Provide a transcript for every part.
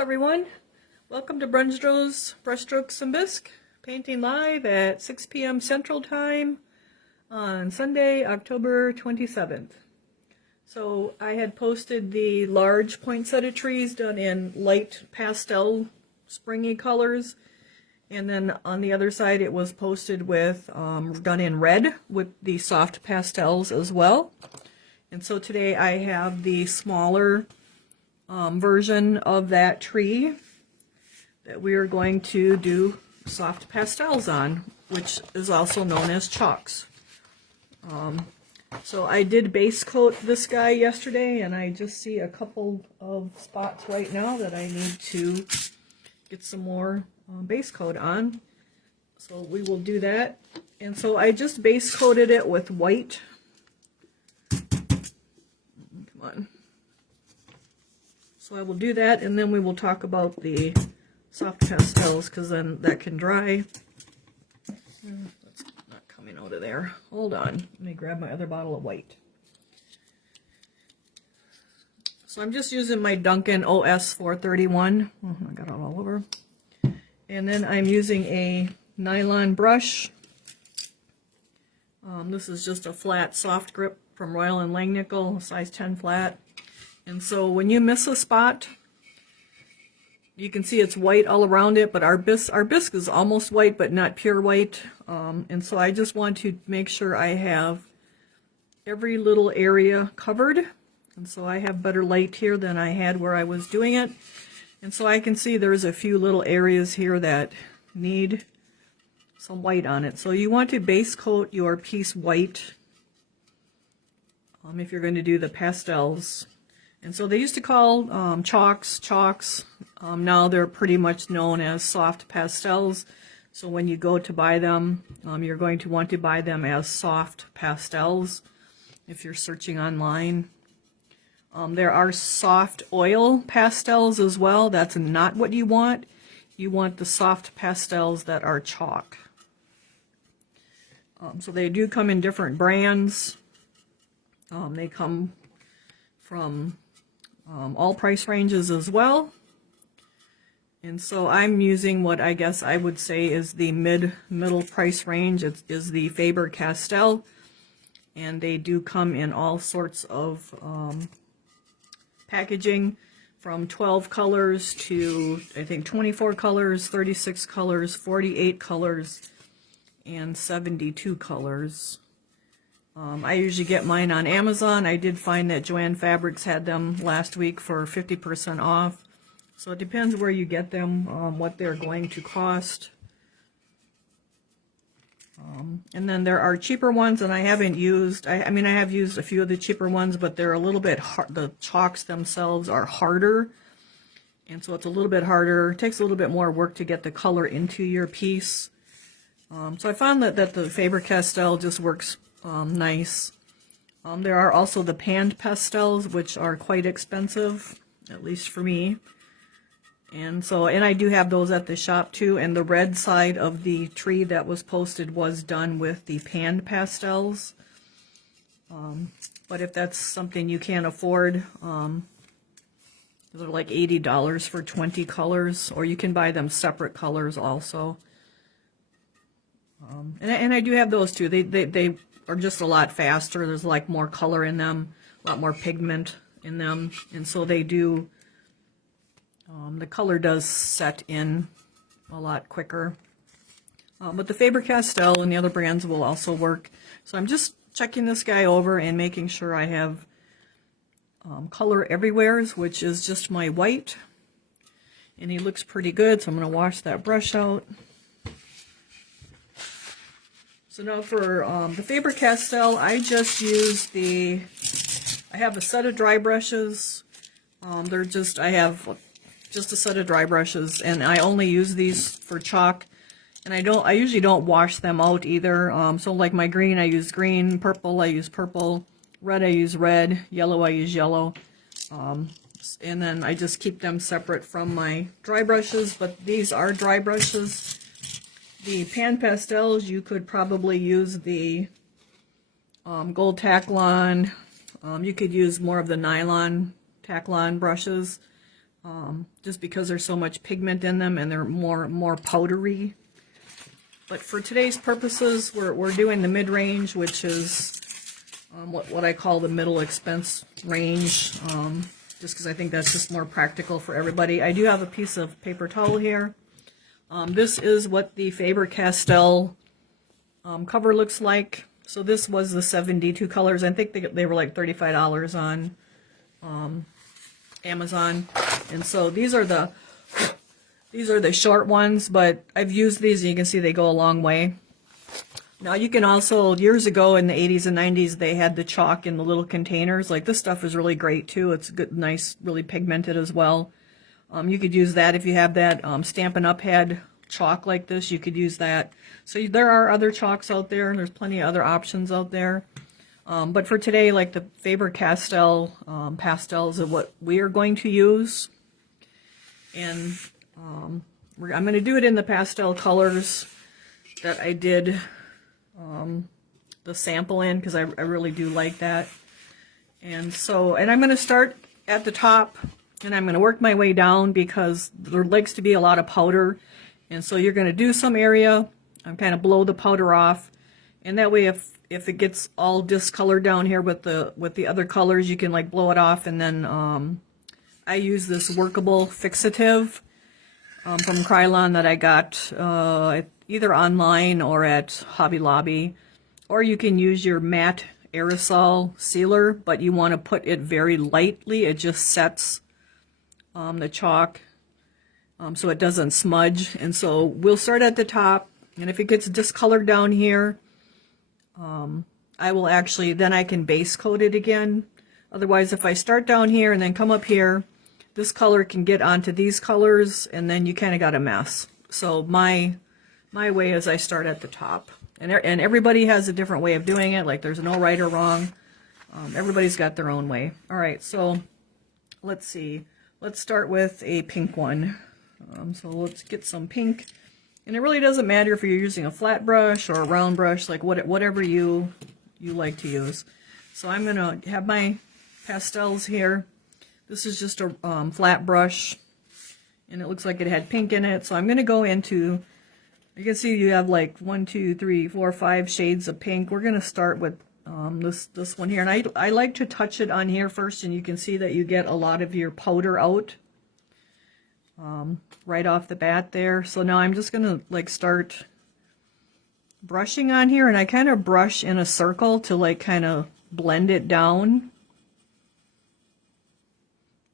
everyone, welcome to Brenda's Brushstrokes and Bisque, painting live at 6 p.m. Central Time on Sunday, October 27th. So I had posted the large poinsettia trees done in light pastel springy colors, and then on the other side it was posted with done in red with the soft pastels as well. And so today I have the smaller version of that tree that we are going to do soft pastels on, which is also known as chalks. So I did base coat this guy yesterday, and I just see a couple of spots right now that I need to get some more base coat on. So we will do that. And so I just base coated it with white. Come on. So I will do that, and then we will talk about the soft pastels, because then that can dry. That's not coming out of there. Hold on. Let me grab my other bottle of white. So I'm just using my Duncan OS 431. Oh, I got it all over. And then I'm using a nylon brush. This is just a flat soft grip from Royal and Langnickel, size 10 flat. And so when you miss a spot, you can see it's white all around it, but our bisque is almost white, but not pure white. And so I just want to make sure I have every little area covered. And so I have better light here than I had where I was doing it. And so I can see there's a few little areas here that need some white on it. So you want to base coat your piece white if you're going to do the pastels. And so they used to call chalks. Now they're pretty much known as soft pastels. So when you go to buy them, you're going to want to buy them as soft pastels if you're searching online. There are soft oil pastels as well. That's not what you want. You want the soft pastels that are chalk. So they do come in different brands. They come from all price ranges as well. And so I'm using what I guess I would say is the middle price range. It is the Faber-Castell, and they do come in all sorts of packaging, from 12 colors to I think 24 colors, 36 colors, 48 colors, and 72 colors. I usually get mine on Amazon. I did find that Joann Fabrics had them last week for 50% off. So it depends where you get them, what they're going to cost. And then there are cheaper ones, and I haven't used, I mean I have used a few of the cheaper ones, but they're a little bit hard. The chalks themselves are harder. And so it's a little bit harder. It takes a little bit more work to get the color into your piece. So I found that the Faber-Castell just works nice. There are also the panned pastels, which are quite expensive, at least for me. And I do have those at the shop too. And the red side of the tree that was posted was done with the panned pastels. But if that's something you can't afford, they're like $80 for 20 colors, or you can buy them separate colors also. And I do have those too. They are just a lot faster. There's like more color in them, a lot more pigment in them, and so they do, the color does set in a lot quicker. But the Faber-Castell and the other brands will also work. So I'm just checking this guy over and making sure I have color everywhere, which is just my white. And he looks pretty good, so I'm going to wash that brush out. So now for the Faber-Castell, I just use I have a set of dry brushes. I have just a set of dry brushes, and I only use these for chalk. And I usually don't wash them out either. So like my green, I use green, purple, I use purple, red, I use red, yellow, I use yellow. And then I just keep them separate from my dry brushes, but these are dry brushes. The pan pastels, you could probably use the gold Taklon. You could use more of the nylon Taklon brushes. just because there's so much pigment in them and they're more powdery. But for today's purposes, we're doing the mid-range, which is what I call the middle expense range, just because I think that's just more practical for everybody. I do have a piece of paper towel here. This is what the Faber-Castell cover looks like. So this was the 72 colors. I think they were like $35 on Amazon. And so these are the short ones, but I've used these and you can see they go a long way. Now you can also, years ago in the 80s and 90s, they had the chalk in the little containers. Like this stuff is really great too. It's good, nice, really pigmented as well. You could use that if you have that Stampin' Up! Head chalk like this. You could use that. So there are other chalks out there. There's plenty of other options out there. But for today, like the Faber-Castell pastels are what we are going to use. And I'm going to do it in the pastel colors that I did the sample in, because I really do like that. And I'm going to start at the top and I'm going to work my way down because there likes to be a lot of powder. And so you're going to do some area and kind of blow the powder off. And that way if it gets all discolored down here with the other colors, you can like blow it off. And then I use this workable fixative from Krylon that I got either online or at Hobby Lobby. Or you can use your matte aerosol sealer, but you want to put it very lightly. It just sets the chalk so it doesn't smudge. And so we'll start at the top, and if it gets discolored down here, I will actually, then I can base coat it again. Otherwise, if I start down here and then come up here, this color can get onto these colors, and then you kind of got a mess. So my way is I start at the top. And everybody has a different way of doing it. Like there's no right or wrong. Everybody's got their own way. All right, so let's see. Let's start with a pink one. So let's get some pink. And it really doesn't matter if you're using a flat brush or a round brush, like whatever you like to use. So I'm going to have my pastels here. This is just a flat brush, and it looks like it had pink in it. So I'm going to go into, you can see you have like 1, 2, 3, 4, 5 shades of pink. We're going to start with this one here. And I like to touch it on here first, and you can see that you get a lot of your powder out right off the bat there. So now I'm just going to like start brushing on here, and I kind of brush in a circle to like kind of blend it down.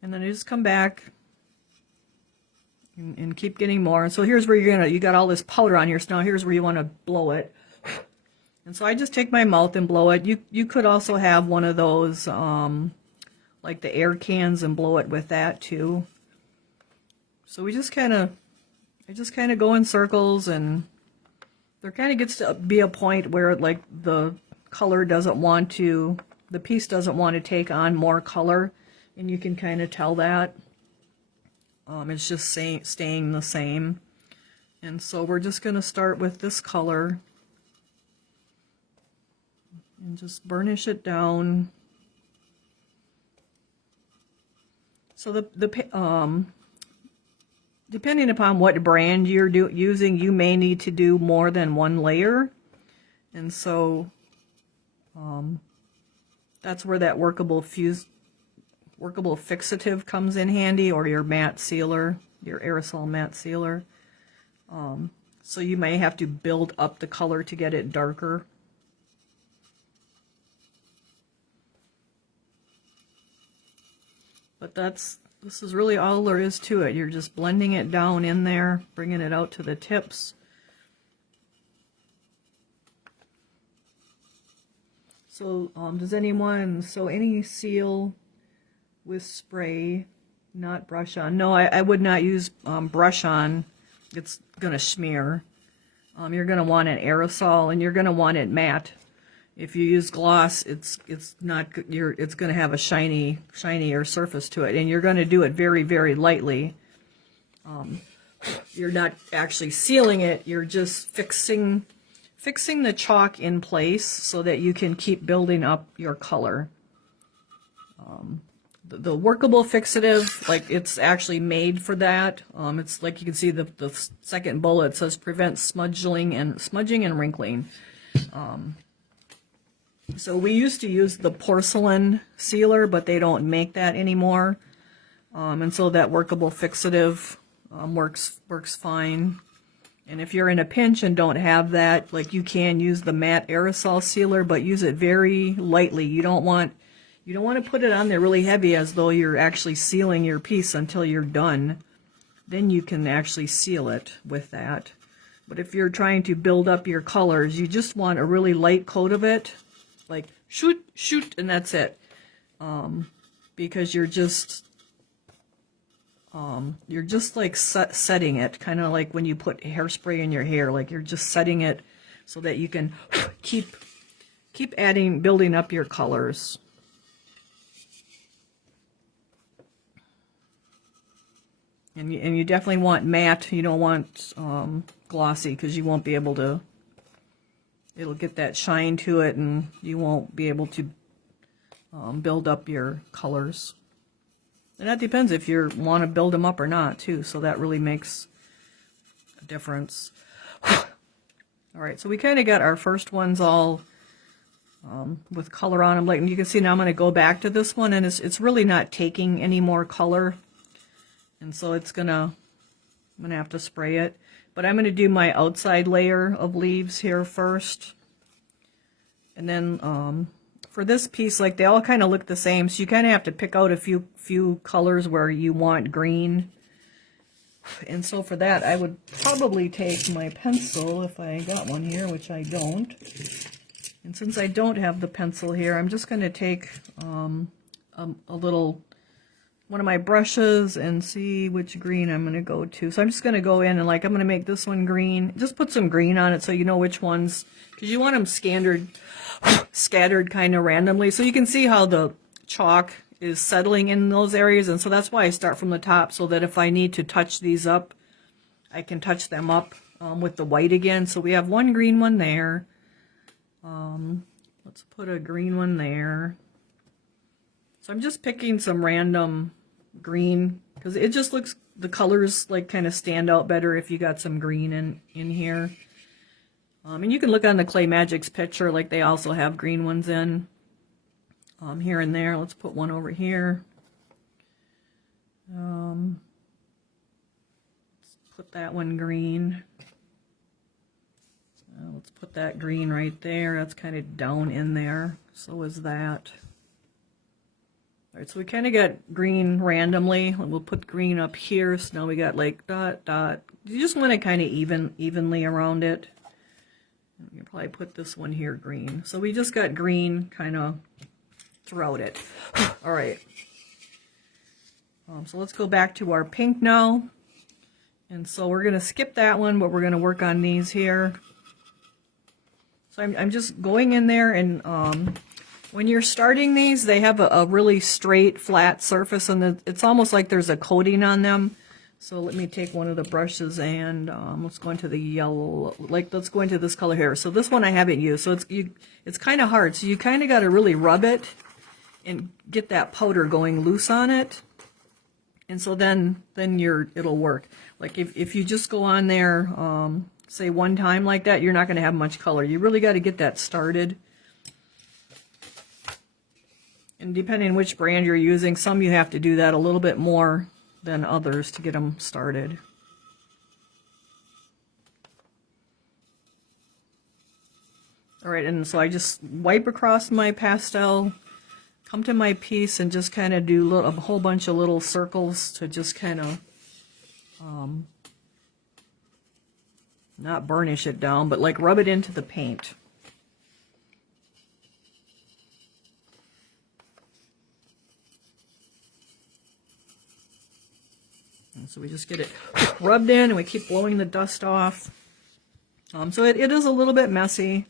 And then I just come back and keep getting more. And so here's where you got all this powder on here. So now here's where you want to blow it. And so I just take my mouth and blow it. You could also have one of those like the air cans and blow it with that too. So I just kind of go in circles, and there kind of gets to be a point where like the color doesn't want to, the piece doesn't want to take on more color. And you can kind of tell that. It's just staying the same. And so we're just going to start with this color and just burnish it down. So depending upon what brand you're using, you may need to do more than one layer. And so that's where that workable fixative comes in handy, or your matte sealer, your aerosol matte sealer. So you may have to build up the color to get it darker. But this is really all there is to it. You're just blending it down in there, bringing it out to the tips. So does anyone sew any seal with spray, not brush on? No, I would not use brush on. It's gonna smear. You're gonna want an aerosol, and you're gonna want it matte. If you use gloss, it's gonna have a shinier surface to it, and you're gonna do it very, very lightly. You're not actually sealing it. You're just fixing the chalk in place so that you can keep building up your color. the workable fixative, like it's actually made for that. It's like you can see the second bullet says prevent smudging and wrinkling. So we used to use the porcelain sealer, but they don't make that anymore. And so that workable fixative works fine. And if you're in a pinch and don't have that, like you can use the matte aerosol sealer, but use it very lightly. You don't want to put it on there really heavy as though you're actually sealing your piece until you're done. Then you can actually seal it with that. But if you're trying to build up your colors, you just want a really light coat of it. Like shoot, and that's it. Because you're just like setting it, kind of like when you put hairspray in your hair, like you're just setting it so that you can keep building up your colors. And you definitely want matte. You don't want glossy, because you won't be able to, it'll get that shine to it and you won't be able to build up your colors. And that depends if you want to build them up or not, too. So that really makes a difference. All right, so we kind of got our first ones all with color on them. Like you can see now, I'm going to go back to this one, and it's really not taking any more color. And so I'm gonna have to spray it. But I'm going to do my outside layer of leaves here first. And then for this piece, like they all kind of look the same, so you kind of have to pick out a few colors where you want green. And so for that, I would probably take my pencil, if I got one here, which I don't. And since I don't have the pencil here, I'm just going to take one of my brushes and see which green I'm going to go to. So I'm just going to go in and I'm going to make this one green. Just put some green on it so you know which ones, because you want them scattered kind of randomly. So you can see how the chalk is settling in those areas. And so that's why I start from the top, so that if I need to touch these up, I can touch them up with the white again. So we have one green one there. Let's put a green one there. So I'm just picking some random green, because it just looks, the colors like kind of stand out better if you got some green in here. And you can look on the Clay Magics picture, like they also have green ones in here and there. Let's put one over here. Let's put that one green. Let's put that green right there. That's kind of down in there. So is that. All right, so we kind of got green randomly. We'll put green up here. So now we got like dot, dot. You just want to kind of evenly around it. You can probably put this one here green. So we just got green kind of throughout it. All right. So let's go back to our pink now. And so we're going to skip that one, but we're going to work on these here. So I'm just going in there, and when you're starting these, they have a really straight, flat surface, and it's almost like there's a coating on them. So let me take one of the brushes and let's go into the yellow, let's go into this color here. So this one I haven't used, so it's kind of hard. So you kind of got to really rub it and get that powder going loose on it. And so then it'll work. Like if you just go on there, say one time like that, you're not going to have much color. You really got to get that started. And depending on which brand you're using, some you have to do that a little bit more than others to get them started. All right, and so I just wipe across my pastel, come to my piece, and just kind of do a whole bunch of little circles to just kind of not burnish it down, but like rub it into the paint. And so we just get it rubbed in, and we keep blowing the dust off. So it is a little bit messy.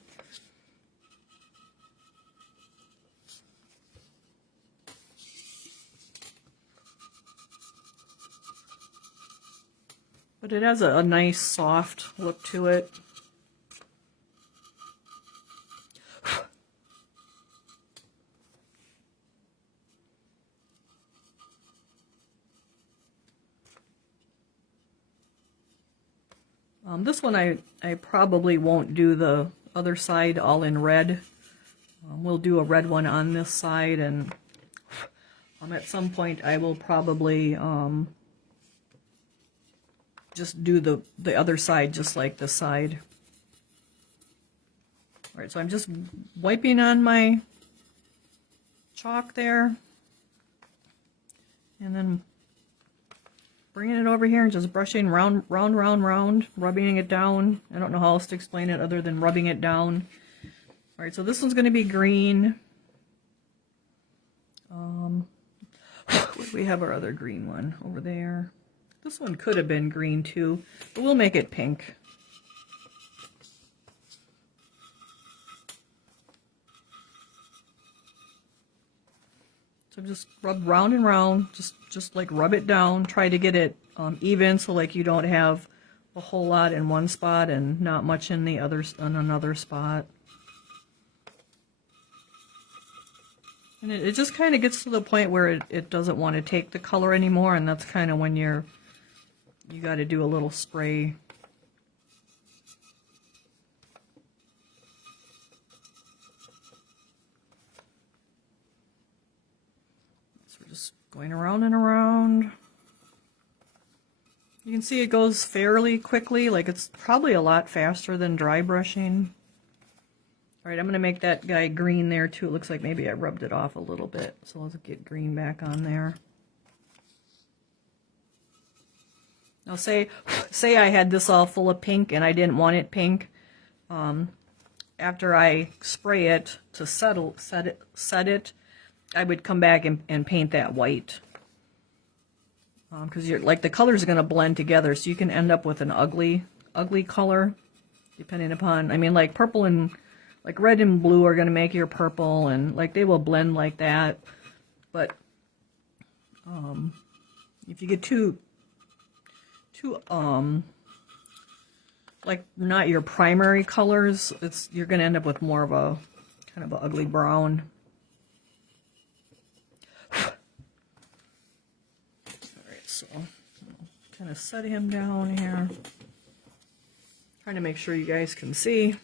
But it has a nice soft look to it. This one I probably won't do the other side all in red. We'll do a red one on this side, and at some point I will probably just do the other side just like this side. Alright, so I'm just wiping on my chalk there, and then bringing it over here and just brushing round, rubbing it down. I don't know how else to explain it other than rubbing it down. Alright, so this one's going to be green. We have our other green one over there. This one could have been green too, but we'll make it pink. So just rub round and round, just like rub it down. Try to get it even, so like you don't have a whole lot in one spot and not much in the other on another spot. And it just kind of gets to the point where it doesn't want to take the color anymore, and that's kind of when you got to do a little spray. So we're just going around and around. You can see it goes fairly quickly, like it's probably a lot faster than dry brushing. Alright, I'm going to make that guy green there too. It looks like maybe I rubbed it off a little bit. So let's get green back on there. Now say I had this all full of pink and I didn't want it pink. After I spray it to set it, I would come back and paint that white. Because like the colors are going to blend together, so you can end up with an ugly color, depending upon, I mean, like purple and like red and blue are going to make your purple, and like they will blend like that. But if you get too like not your primary colors, you're going to end up with more of a kind of an ugly brown. All right, so kind of set him down here. Trying to make sure you guys can see.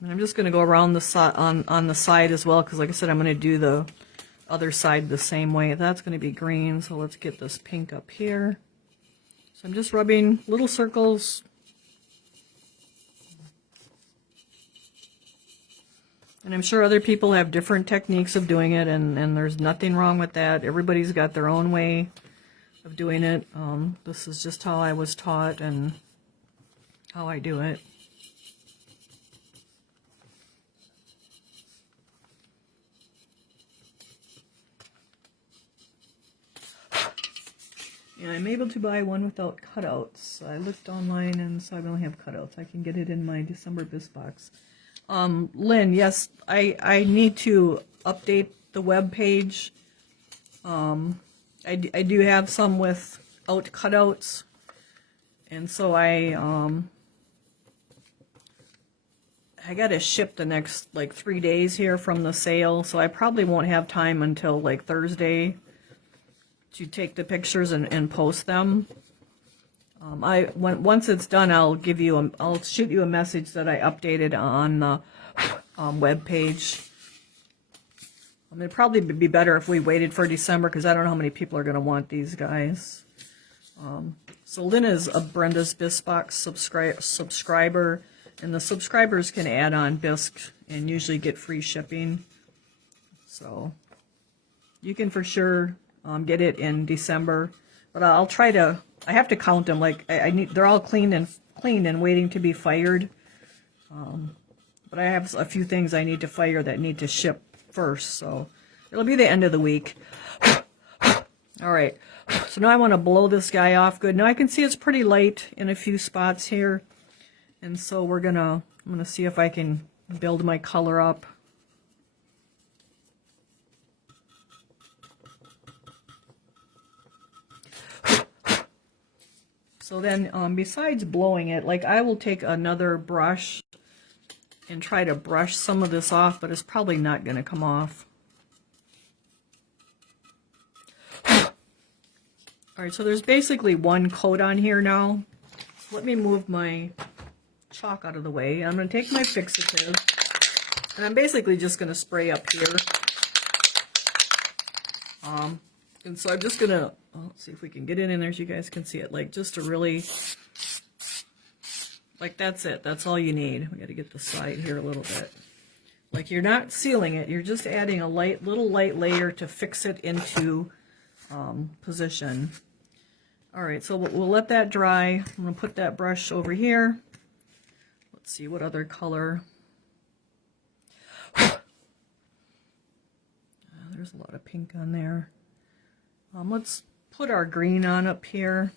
And I'm just going to go around the side on the side as well, because like I said, I'm going to do the other side the same way. That's going to be green, so let's get this pink up here. So I'm just rubbing little circles. And I'm sure other people have different techniques of doing it, and there's nothing wrong with that. Everybody's got their own way of doing it. This is just how I was taught and how I do it. Yeah, I'm able to buy one without cutouts. I looked online and so I only have cutouts. I can get it in my December Bisque box. Lynn, yes, I need to update the web page. I do have some without cutouts, and so I got to ship the next like 3 days here from the sale, so I probably won't have time until like Thursday to take the pictures and post them. Once it's done, I'll shoot you a message that I updated on the web page. It'd probably be better if we waited for December, because I don't know how many people are going to want these guys. So Lynn is a Brenda's Bisque box subscriber, and the subscribers can add on Bisque and usually get free shipping. So you can for sure get it in December, but I'll try to. I have to count them. Like they're all cleaned and waiting to be fired. But I have a few things I need to fire that need to ship first, so it'll be the end of the week. All right, so now I want to blow this guy off good. Now I can see it's pretty light in a few spots here, and so I'm gonna see if I can build my color up. So then, besides blowing it, like I will take another brush and try to brush some of this off, but it's probably not going to come off. All right, so there's basically one coat on here now. So let me move my chalk out of the way. I'm going to take my fixative, and I'm basically just going to spray up here. And so I'm just going to, let's see if we can get it in there so you guys can see it, like just to really, like that's it. That's all you need. We got to get the side here a little bit. Like you're not sealing it, you're just adding a little light layer to fix it into position. All right, so we'll let that dry. I'm gonna put that brush over here. Let's see what other color. There's a lot of pink on there. Let's put our green on up here.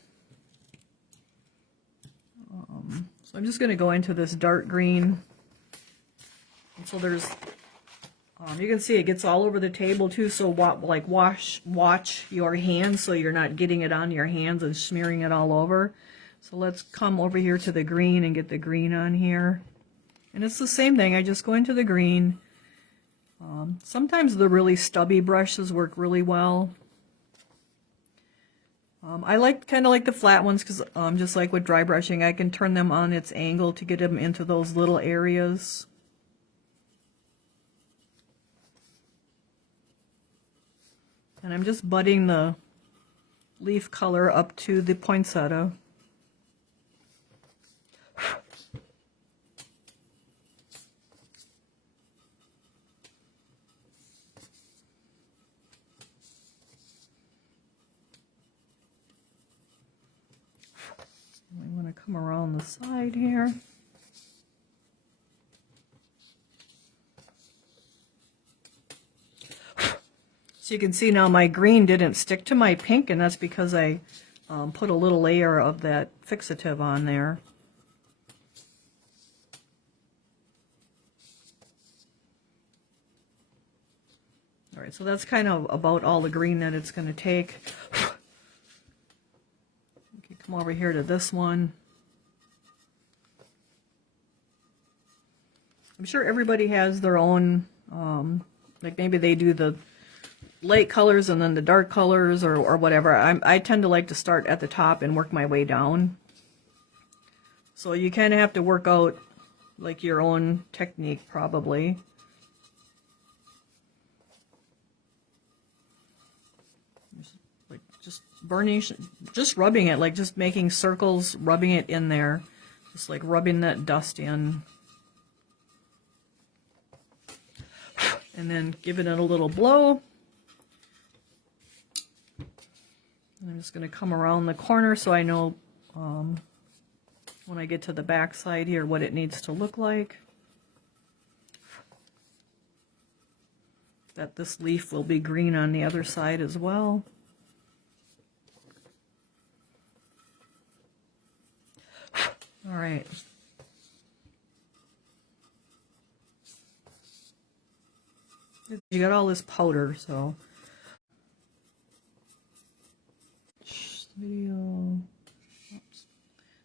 So I'm just gonna go into this dark green. And so there's, you can see it gets all over the table too, so watch your hands so you're not getting it on your hands and smearing it all over. So let's come over here to the green and get the green on here. And it's the same thing, I just go into the green. Sometimes the really stubby brushes work really well. I kind of like the flat ones because just like with dry brushing, I can turn them on its angle to get them into those little areas. And I'm just budding the leaf color up to the poinsettia. I want to come around the side here. So you can see now my green didn't stick to my pink, and that's because I put a little layer of that fixative on there. All right, so that's kind of about all the green that it's going to take. Okay, come over here to this one. I'm sure everybody has their own, like maybe they do the light colors and then the dark colors or whatever. I tend to like to start at the top and work my way down. So you kind of have to work out like your own technique probably. Like just burnish, just rubbing it, like just making circles, rubbing it in there. Just like rubbing that dust in. And then giving it a little blow. I'm just going to come around the corner so I know when I get to the back side here what it needs to look like. That this leaf will be green on the other side as well. All right. You got all this powder, so. Video. Oops.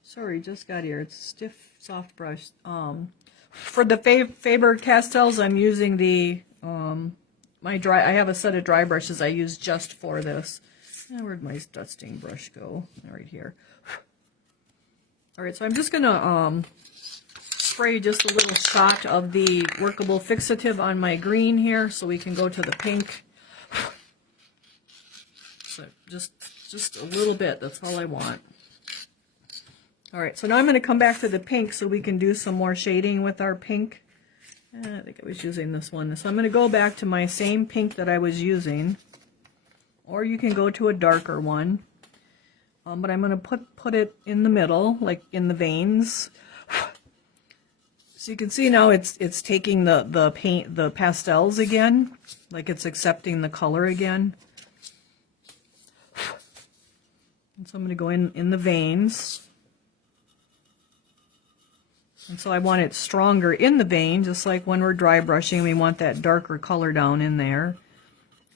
Sorry, just got here. It's stiff, soft brush. For the Faber Pastels, I'm using the I have a set of dry brushes I use just for this. Where'd my dusting brush go? Right here. All right, so I'm just gonna spray just a little shot of the workable fixative on my green here, so we can go to the pink. So just a little bit, that's all I want. All right, so now I'm going to come back to the pink so we can do some more shading with our pink. I think I was using this one. So I'm going to go back to my same pink that I was using. Or you can go to a darker one. But I'm going to put it in the middle, like in the veins. So you can see now it's taking the pastels again, like it's accepting the color again. And so I'm going to go in the veins. And so I want it stronger in the vein, just like when we're dry brushing, we want that darker color down in there.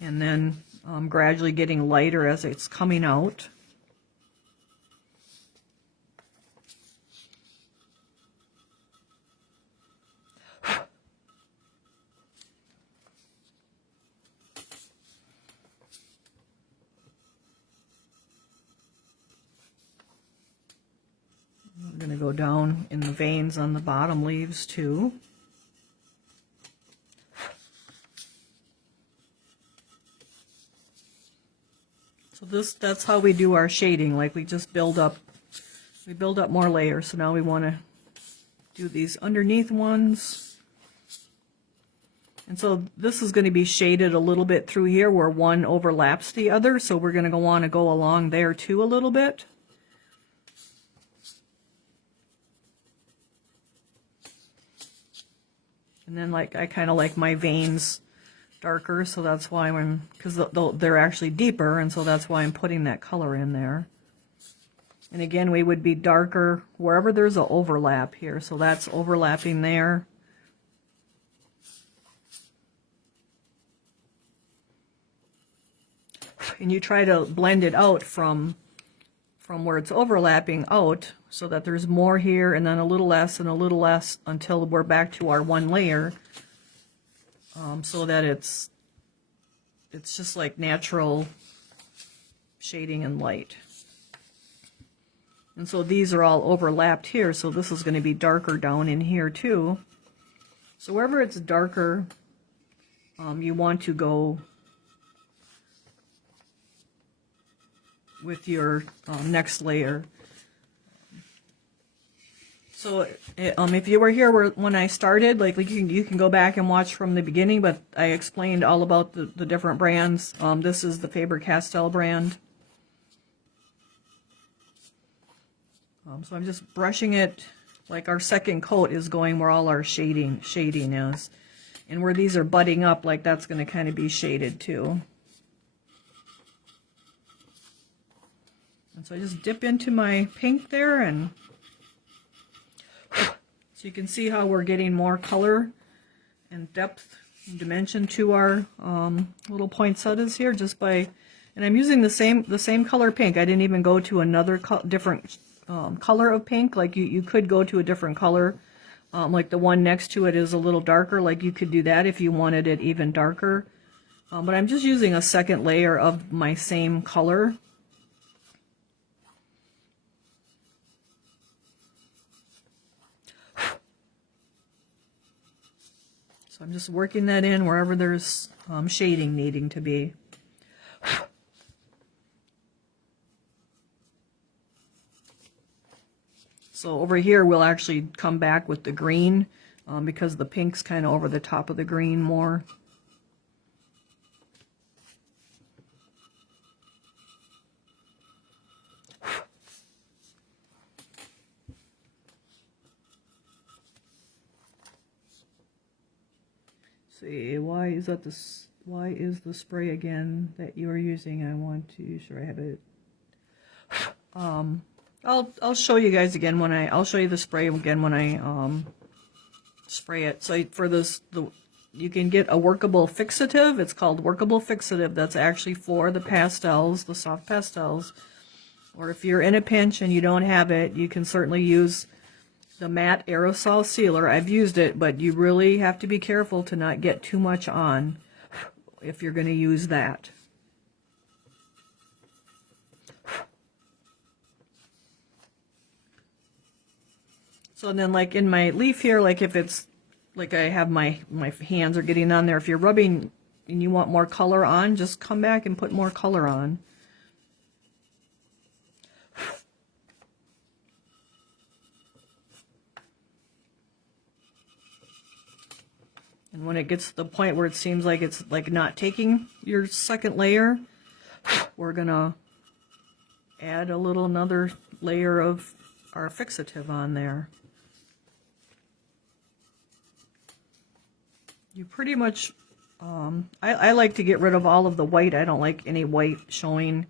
And then gradually getting lighter as it's coming out. going to go down in the veins on the bottom leaves too. So that's how we do our shading. Like we just build up more layers. So now we want to do these underneath ones. And so this is going to be shaded a little bit through here where one overlaps the other. So we're going to want to go along there too a little bit. And then like I kind of like my veins darker, so that's why because they're actually deeper, and so that's why I'm putting that color in there. And again, we would be darker wherever there's an overlap here, so that's overlapping there. And you try to blend it out from where it's overlapping out, so that there's more here and then a little less and a little less until we're back to our one layer, so that it's just like natural shading and light. And so these are all overlapped here, so this is going to be darker down in here too. So wherever it's darker, you want to go with your next layer. So if you were here when I started, like you can go back and watch from the beginning, but I explained all about the different brands. This is the Faber-Castell brand. So I'm just brushing it like our second coat is going where all our shading is. And where these are butting up, like that's going to kind of be shaded too. And so I just dip into my pink there, and so you can see how we're getting more color and depth and dimension to our little poinsettias here just by, and I'm using the same color pink. I didn't even go to another different color of pink. Like you could go to a different color, like the one next to it is a little darker. Like you could do that if you wanted it even darker. But I'm just using a second layer of my same color. So I'm just working that in wherever there's shading needing to be. So over here we'll actually come back with the green because the pink's kind of over the top of the green more. See, why is the spray again that you are using? I want to, should I have it? I'll show you guys again when I'll show you the spray again when I spray it. So for this, you can get a workable fixative. It's called workable fixative. That's actually for the pastels, the soft pastels. Or if you're in a pinch and you don't have it, you can certainly use the matte aerosol sealer. I've used it, but you really have to be careful to not get too much on if you're going to use that. So then like in my leaf here, like if it's like I have my hands are getting on there, if you're rubbing and you want more color on, just come back and put more color on. And when it gets to the point where it seems like it's like not taking your second layer, we're gonna add another layer of our fixative on there. You pretty much, I like to get rid of all of the white. I don't like any white showing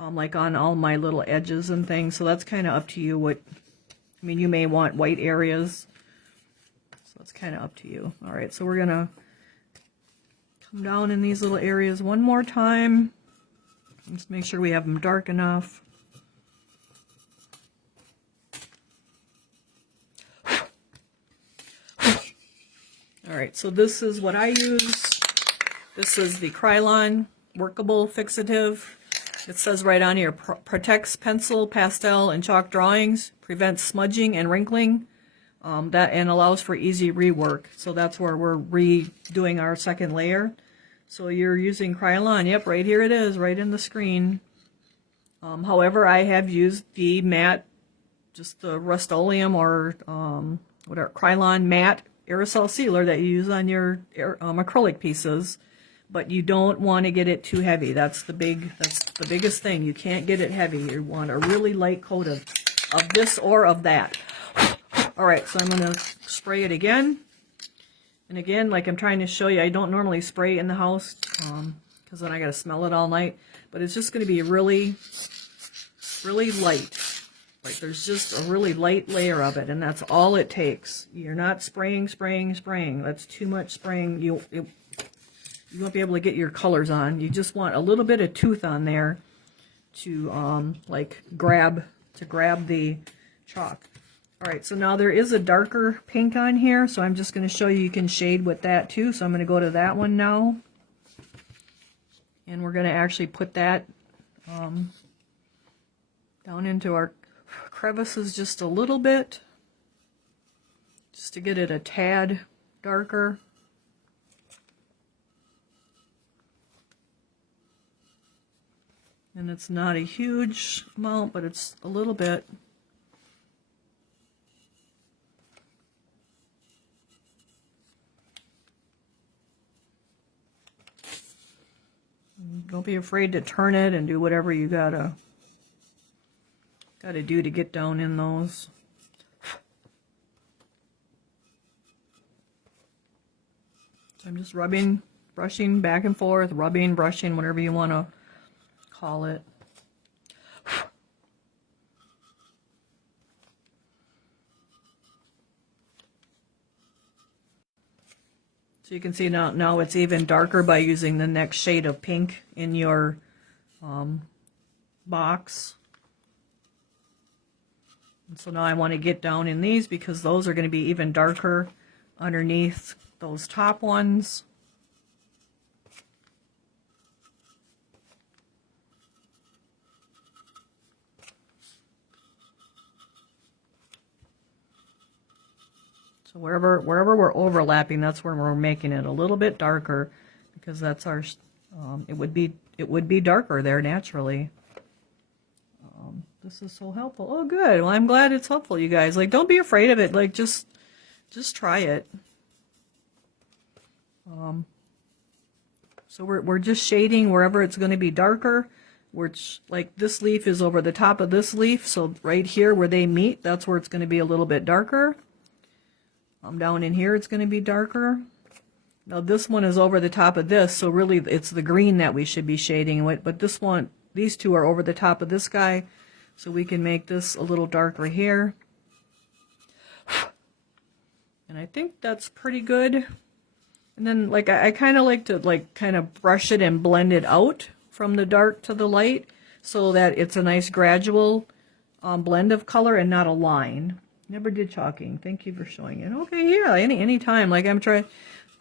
like on all my little edges and things. So that's kind of up to you. I mean, you may want white areas. So it's kind of up to you. All right, so we're gonna come down in these little areas one more time. Just make sure we have them dark enough. All right, so this is what I use. This is the Krylon Workable Fixative. It says right on here, protects pencil, pastel, and chalk drawings, prevents smudging and wrinkling, and allows for easy rework. So that's where we're redoing our second layer. So you're using Krylon. Yep, right here it is, right in the screen. However, I have used the matte, just the Rust-Oleum or whatever, Krylon matte aerosol sealer that you use on your acrylic pieces. But you don't want to get it too heavy. That's the biggest thing. You can't get it heavy. You want a really light coat of this or of that. All right, so I'm going to spray it again. And again, like I'm trying to show you, I don't normally spray in the house because then I got to smell it all night. But it's just going to be really, really light. Like there's just a really light layer of it, and that's all it takes. You're not spraying. That's too much spraying. You won't be able to get your colors on. You just want a little bit of tooth on there to like grab the chalk. All right, so now there is a darker pink on here, so I'm just going to show you can shade with that too. So I'm going to go to that one now, and we're going to actually put that down into our crevices just a little bit, just to get it a tad darker. And it's not a huge amount, but it's a little bit. Don't be afraid to turn it and do whatever you gotta do to get down in those. So I'm just brushing back and forth, brushing, whatever you want to call it. So you can see now it's even darker by using the next shade of pink in your box. And so now I want to get down in these because those are going to be even darker underneath those top ones. So wherever we're overlapping, that's where we're making it a little bit darker, because that's our it would be darker there naturally. This is so helpful. Oh, good. Well, I'm glad it's helpful, you guys. Like, don't be afraid of it. Like, just try it. So we're just shading wherever it's going to be darker. Which, like, this leaf is over the top of this leaf, so right here where they meet, that's where it's going to be a little bit darker. Down in here it's going to be darker. Now this one is over the top of this, so really it's the green that we should be shading with, but these two are over the top of this guy, so we can make this a little darker here. And I think that's pretty good. And then, like, I kind of like to, like, kind of brush it and blend it out from the dark to the light, so that it's a nice gradual blend of color and not a line. Never did chalking. Thank you for showing it. Okay, yeah, any time. Like, I'm trying.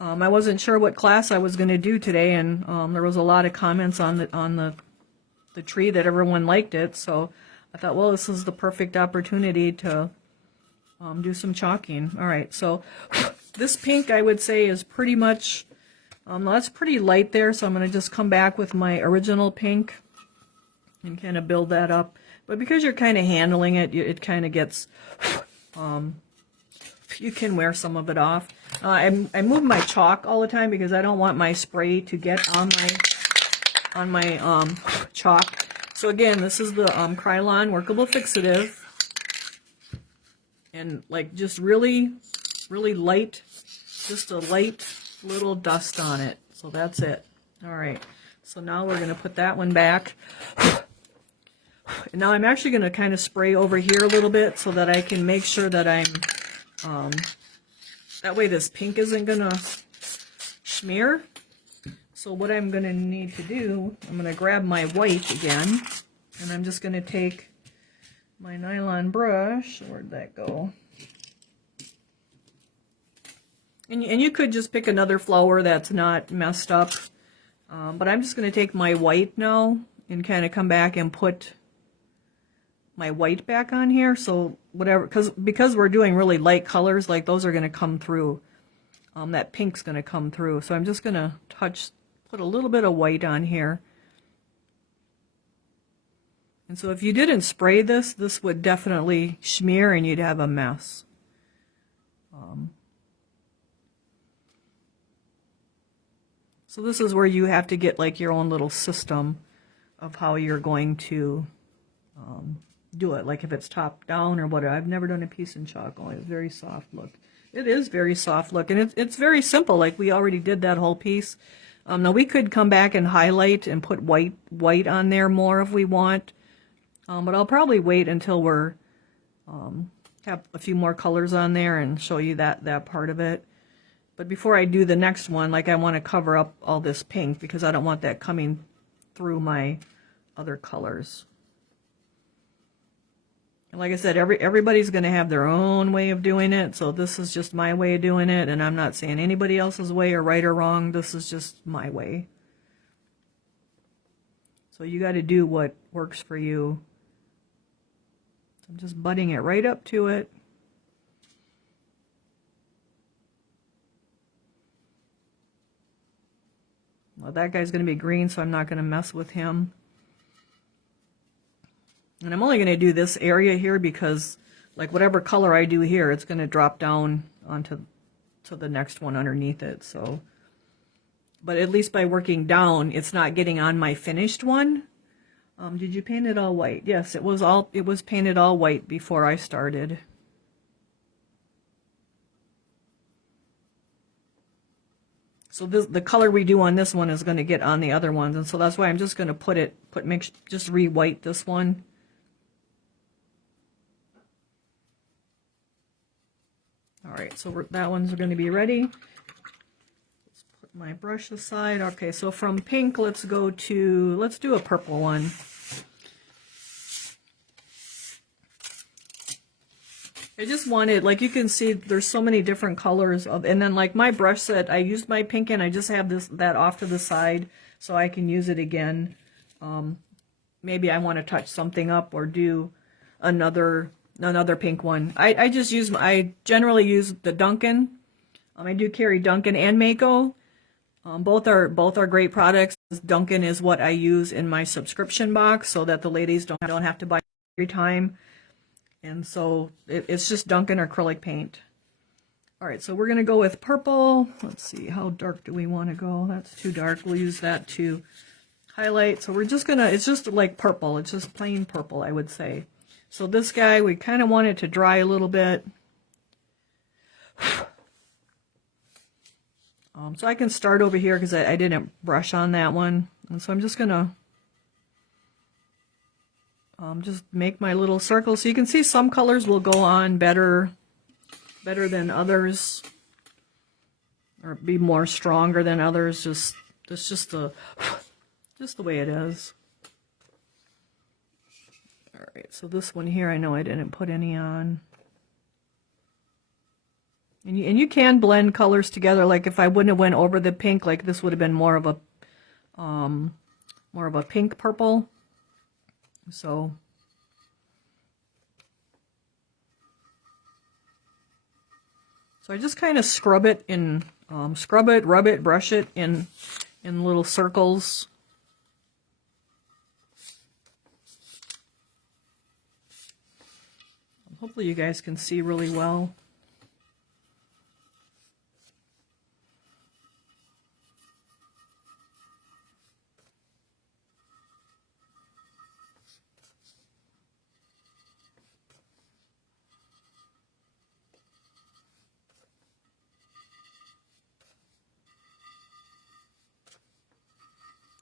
I wasn't sure what class I was going to do today, and there was a lot of comments on the tree that everyone liked it. So I thought, well, this is the perfect opportunity to do some chalking. All right, so this pink I would say is pretty much that's pretty light there. So I'm going to just come back with my original pink and kind of build that up. But because you're kind of handling it, it kind of gets. You can wear some of it off. I move my chalk all the time because I don't want my spray to get on my chalk. So again, this is the Krylon Workable Fixative, and like just really light, just a light little dust on it. So that's it. All right. So now we're gonna put that one back. And now I'm actually going to kind of spray over here a little bit so that I can make sure that I'm, that way this pink isn't going to smear. So what I'm going to need to do, I'm going to grab my white again, and I'm just going to take my nylon brush. Where'd that go? And you could just pick another flower that's not messed up. But I'm just going to take my white now, and kind of come back and put my white back on here. So whatever, because we're doing really light colors, like those are going to come through. That pink's going to come through. So I'm just going to put a little bit of white on here. And so if you didn't spray this, this would definitely smear and you'd have a mess. So this is where you have to get like your own little system of how you're going to do it. Like if it's top down or whatever. I've never done a piece in chalk. Oh, it's very soft look. It is very soft look, and it's very simple. Like we already did that whole piece. Now we could come back and highlight and put white on there more if we want. But I'll probably wait until we're have a few more colors on there and show you that part of it. But before I do the next one, like I want to cover up all this pink because I don't want that coming through my other colors. And like I said, everybody's going to have their own way of doing it. So this is just my way of doing it, and I'm not saying anybody else's way or right or wrong. This is just my way. So you got to do what works for you. I'm just butting it right up to it. Well, that guy's going to be green, so I'm not going to mess with him. And I'm only going to do this area here because, like, whatever color I do here, it's going to drop down onto the next one underneath it. So, but at least by working down, it's not getting on my finished one. Did you paint it all white? Yes, it was painted all white before I started. So the color we do on this one is going to get on the other ones, and so that's why I'm just going to just re-white this one. All right, so that one's going to be ready. Let's put my brush aside. Okay, so from pink, let's do a purple one. I just wanted, like you can see, there's so many different colors and then like my brush set, I used my pink and I just have that off to the side so I can use it again. Maybe I want to touch something up or do another pink one. I generally use the Dunkin'. I do carry Dunkin' and Mako. Both are great products. Dunkin' is what I use in my subscription box so that the ladies don't have to buy every time. And so it's just Dunkin' acrylic paint. All right, so we're going to go with purple. Let's see, how dark do we want to go? That's too dark. We'll use that to highlight. So we're just going to, it's just like purple. It's just plain purple, I would say. So this guy, we kind of want it to dry a little bit. So I can start over here because I didn't brush on that one. And so I'm just going to just make my little circle. So you can see some colors will go on better than others, or be more stronger than others. That's just the way it is. All right, so this one here, I know I didn't put any on. And you can blend colors together. Like if I wouldn't have went over the pink, like this would have been more of a pink purple. So I just kind of scrub it, rub it, brush it in little circles. Hopefully you guys can see really well.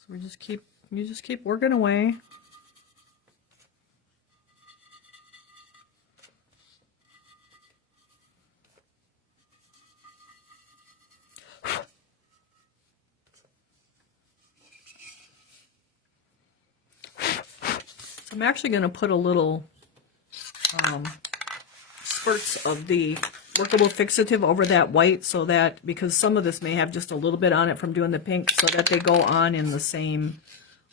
So you just keep working away. So I'm actually going to put a little spurts of the workable fixative over that white, so that, because some of this may have just a little bit on it from doing the pink, so that they go on in the same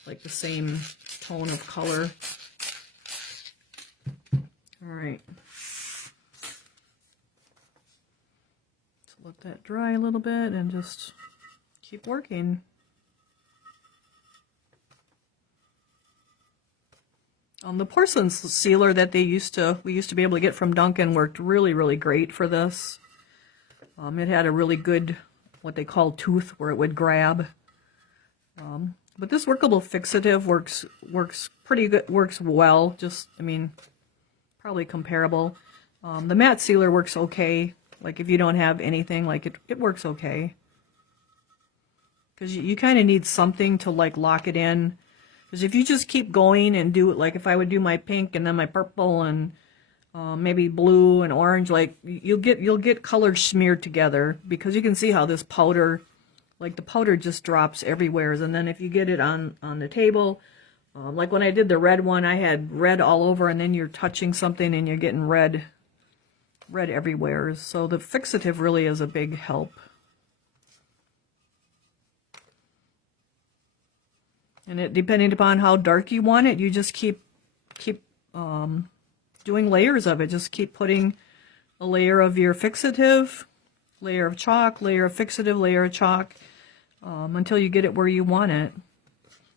like the same tone of color. All right. So let that dry a little bit and just keep working. The porcelain sealer that we used to be able to get from Dunkin' worked really, really great for this. It had a really good, what they call tooth, where it would grab. But this workable fixative works pretty good, works well. Just, I mean, probably comparable. The matte sealer works okay. Like if you don't have anything, like it works okay. Because you kind of need something to like lock it in. Because if you just keep going and do it, like if I would do my pink and then my purple and maybe blue and orange, like you'll get colors smeared together, because you can see how this powder, like the powder just drops everywhere. And then if you get it on the table, like when I did the red one, I had red all over, and then you're touching something and you're getting red everywhere. So the fixative really is a big help. And it, depending upon how dark you want it, you just keep doing layers of it. Just keep putting a layer of your fixative, layer of chalk, layer of fixative, layer of chalk, until you get it where you want it.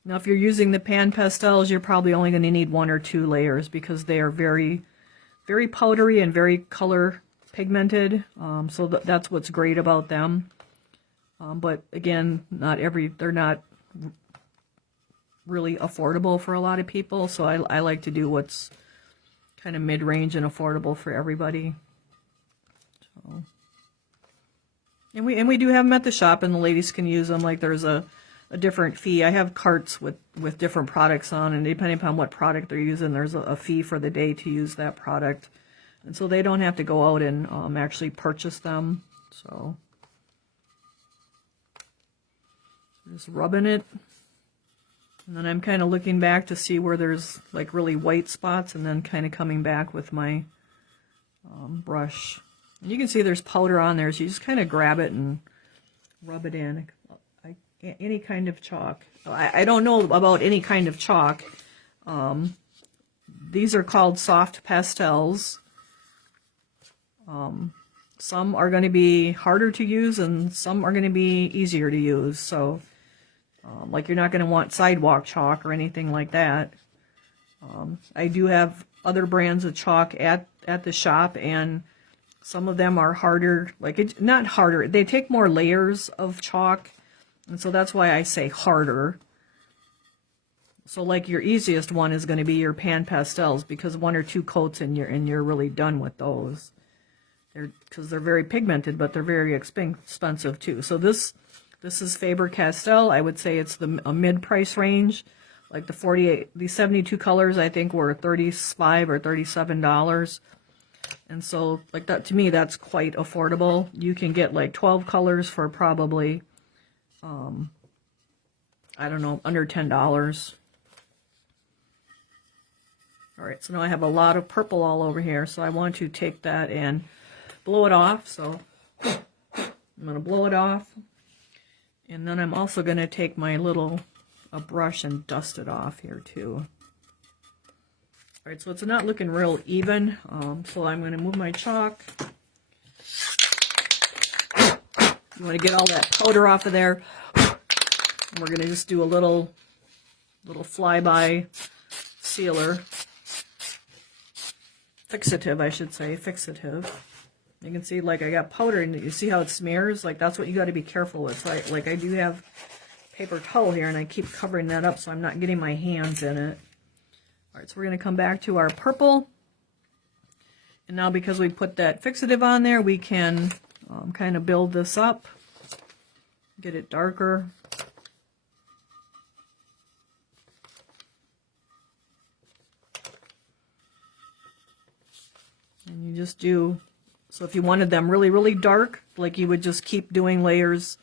Now, if you're using the pan pastels, you're probably only going to need 1 or 2 layers, because they are very, very powdery and very color pigmented. So that's what's great about them. But again, they're not really affordable for a lot of people, so I like to do what's kind of mid-range and affordable for everybody. So, and we do have them at the shop, and the ladies can use them. Like there's a different fee. I have carts with different products on, and depending upon what product they're using, there's a fee for the day to use that product, and so they don't have to go out and actually purchase them. So just rubbing it. And then I'm kind of looking back to see where there's like really white spots, and then kind of coming back with my brush. And you can see there's powder on there, so you just kind of grab it and rub it in. Any kind of chalk. I don't know about any kind of chalk. These are called soft pastels. Some are going to be harder to use, and some are going to be easier to use. So like you're not going to want sidewalk chalk or anything like that. I do have other brands of chalk at the shop, and some of them are harder. Like it's not harder, they take more layers of chalk, and so that's why I say harder. So like your easiest one is going to be your pan pastels, because 1 or 2 coats and you're really done with those. Because they're very pigmented, but they're very expensive too. So this is Faber-Castell. I would say it's a mid-price range. Like the 72 colors, I think, were $35 or $37. And so, like that, to me, that's quite affordable. You can get like 12 colors for probably, I don't know, under $10. All right, so now I have a lot of purple all over here, so I want to take that and blow it off. So I'm going to blow it off. And then I'm also going to take my a brush and dust it off here too. All right, so it's not looking real even, so I'm going to move my chalk. You want to get all that powder off of there. And we're going to just do a little flyby sealer. Fixative, I should say, fixative. You can see, like, I got powder, and you see how it smears? Like, that's what you got to be careful with. So I do have paper towel here, and I keep covering that up so I'm not getting my hands in it. All right, so we're going to come back to our purple. And now, because we put that fixative on there, we can kind of build this up, get it darker. And you just do... So if you wanted them really, really dark, like you would just keep doing layers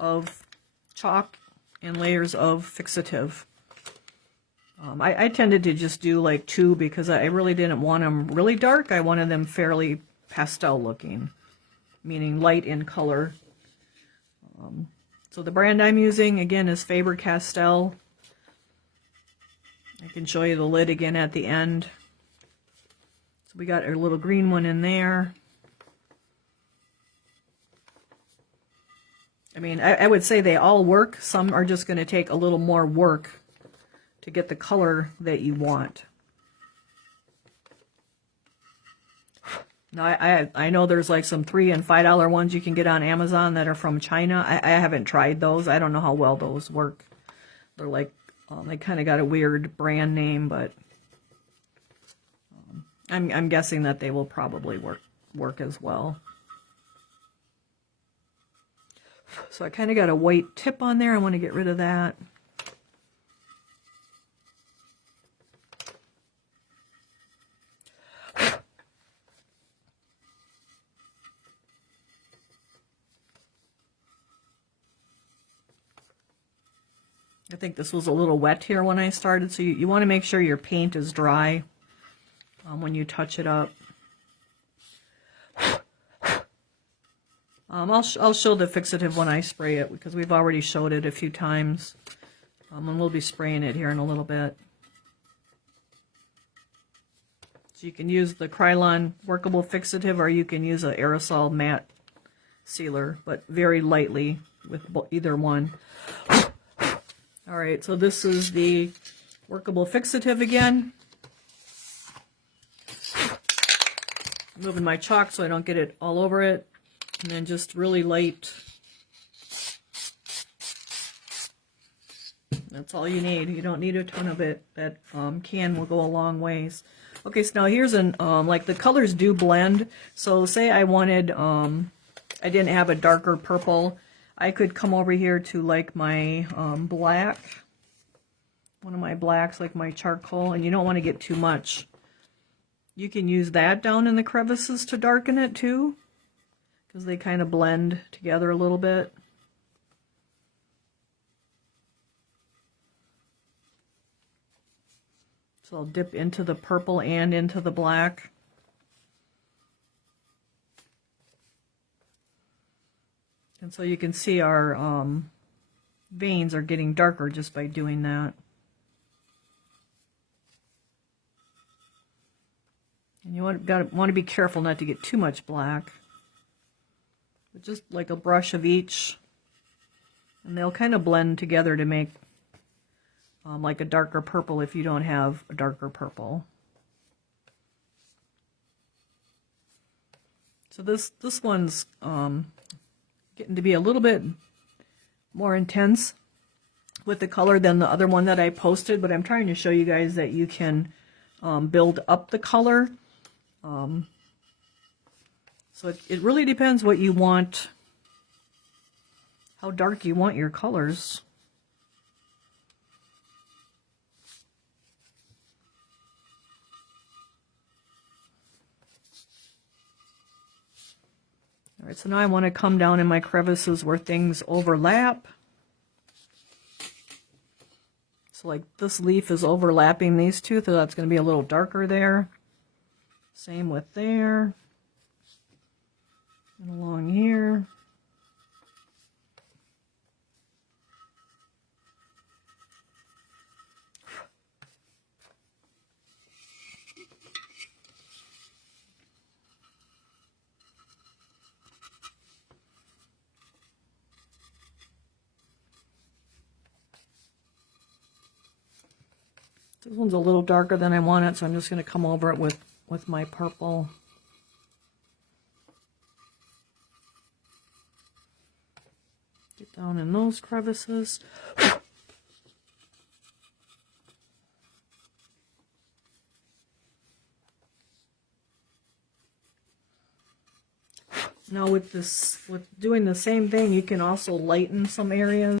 of chalk and layers of fixative. I tended to just do like 2 because I really didn't want them really dark. I wanted them fairly pastel looking, meaning light in color. So the brand I'm using, again, is Faber-Castell. I can show you the lid again at the end. So we got our little green one in there. I mean, I would say they all work. Some are just going to take a little more work to get the color that you want. Now, I know there's like some $3 and $5 ones you can get on Amazon that are from China. I haven't tried those. I don't know how well those work. They're like, they kind of got a weird brand name, but I'm guessing that they will probably work as well. So I kind of got a white tip on there. I want to get rid of that. I think this was a little wet here when I started, so you want to make sure your paint is dry when you touch it up. I'll show the fixative when I spray it, because we've already showed it a few times. And we'll be spraying it here in a little bit. So you can use the Krylon workable fixative, or you can use an aerosol matte sealer, but very lightly with either one. Alright, so this is the workable fixative again. Moving my chalk so I don't get it all over it. And then just really light. That's all you need. You don't need a ton of it. That can will go a long ways. Okay, so now here's an, like the colors do blend. So say I wanted, I didn't have a darker purple. I could come over here to like my black. One of my blacks, like my charcoal. And you don't want to get too much. You can use that down in the crevices to darken it too, because they kind of blend together a little bit. So I'll dip into the purple and into the black. And so you can see our veins are getting darker just by doing that. And you want to be careful not to get too much black. But just like a brush of each. And they'll kind of blend together to make like a darker purple if you don't have a darker purple. So this one's getting to be a little bit more intense with the color than the other one that I posted, but I'm trying to show you guys that you can build up the color. So it really depends what you want, how dark you want your colors. All right, so now I want to come down in my crevices where things overlap. So like this leaf is overlapping these two, so that's going to be a little darker there. Same with there. And along here. This one's a little darker than I want it, so I'm just going to come over it with my purple. Get down in those crevices. Now with doing the same thing, you can also lighten some areas.